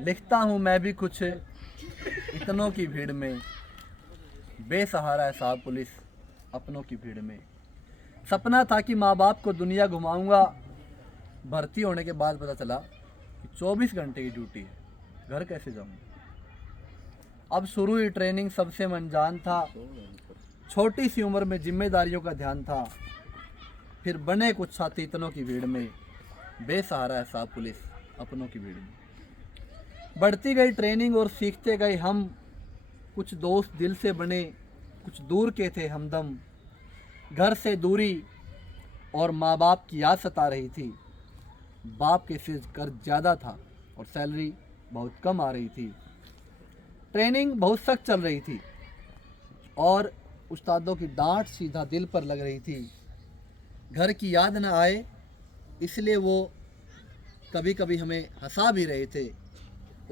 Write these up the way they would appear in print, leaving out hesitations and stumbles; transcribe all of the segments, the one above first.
लिखता हूँ मैं भी कुछ इतनों की भीड़ में, बेसहारा है साहब पुलिस अपनों की भीड़ में। सपना था कि माँ बाप को दुनिया घुमाऊंगा, भर्ती होने के बाद पता चला कि 24 घंटे की ड्यूटी है, घर कैसे जाऊंगा। अब शुरू हुई ट्रेनिंग, सबसे अनजान था, छोटी सी उम्र में जिम्मेदारियों का ध्यान था। फिर बने कुछ साथी इतनों की भीड़ में, बेसहारा है साहब पुलिस अपनों की भीड़ में। बढ़ती गई ट्रेनिंग और सीखते गए हम, कुछ दोस्त दिल से बने, कुछ दूर के थे हमदम। घर से दूरी और माँ बाप की याद सता रही थी। बाप के सिर कर्ज ज़्यादा था और सैलरी बहुत कम आ रही थी। ट्रेनिंग बहुत सख्त चल रही थी और उस्तादों की डांट सीधा दिल पर लग रही थी। घर की याद न आए इसलिए वो कभी कभी हमें हंसा भी रहे थे।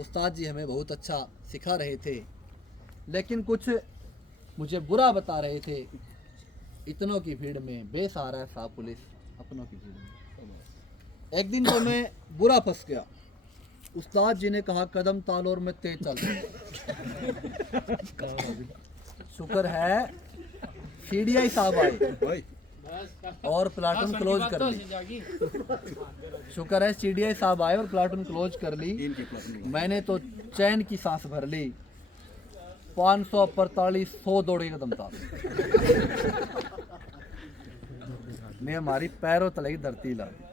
उस्ताद जी हमें बहुत अच्छा सिखा रहे थे, लेकिन कुछ मुझे बुरा बता रहे थे। इतनों की भीड़ में, बेसहारा है साहब पुलिस अपनों की भीड़ में। एक दिन तो मैं बुरा फंस गया। उस्ताद जी ने कहा कदम ताल और मैं तेज चल। शुक्र है सीडीआई साहब आए और प्लाटून क्लोज कर ली। शुक्र है सीडीआई साहब आए और प्लाटून क्लोज कर ली। मैंने तो चैन की सांस भर ली। 545 100 दौड़े कदम था ने हमारी पैरों तले की धरती ला दी।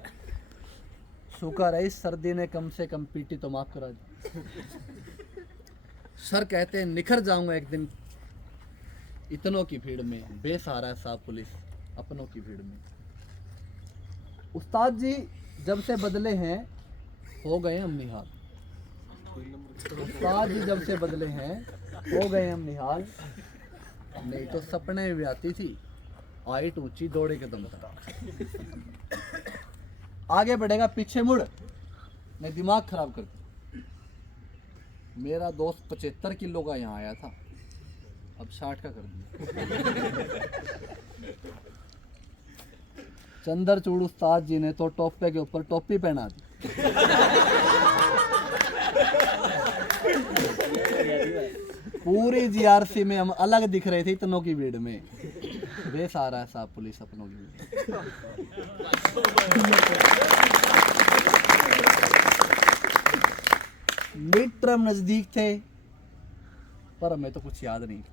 शुक्र है इस सर्दी ने कम से कम पीटी तो माफ करा दी। सर कहते हैं निखर जाऊंगा एक दिन इतनों की भीड़ में, बेसहारा है साहब पुलिस अपनों की भीड़ में। उस्ताद जी जब से बदले हैं हो गए हम निहाल। उस्ताद जी जब से बदले हैं हो गए हम निहाल। नहीं तो सपने में भी आती थी, हाइट ऊंची दौड़े कदम तक। आगे बढ़ेगा पीछे मुड़, नहीं दिमाग खराब कर दिया। मेरा दोस्त 75 किलो का यहाँ आया था, अब 60 का कर दिया। चंद्रचूड़ उस्ताद जी ने तो टोपे के ऊपर टोपी पहना दी। पूरी जीआरसी में हम अलग दिख रहे थे इतनों की भीड़ में। बेसहारा है साहब पुलिस अपनों की भीड़। मिड टर्म नजदीक थे पर हमें तो कुछ याद नहीं।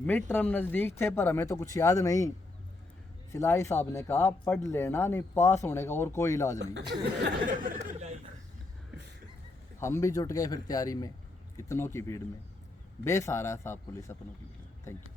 मिड टर्म नजदीक थे पर हमें तो कुछ याद नहीं। सिलाई साहब ने कहा पढ़ लेना, नहीं पास होने का और कोई इलाज नहीं। हम भी जुट गए फिर तैयारी में इतनों की भीड़ में। बेसहारा साहब पुलिस अपनों की भीड़। Thank you.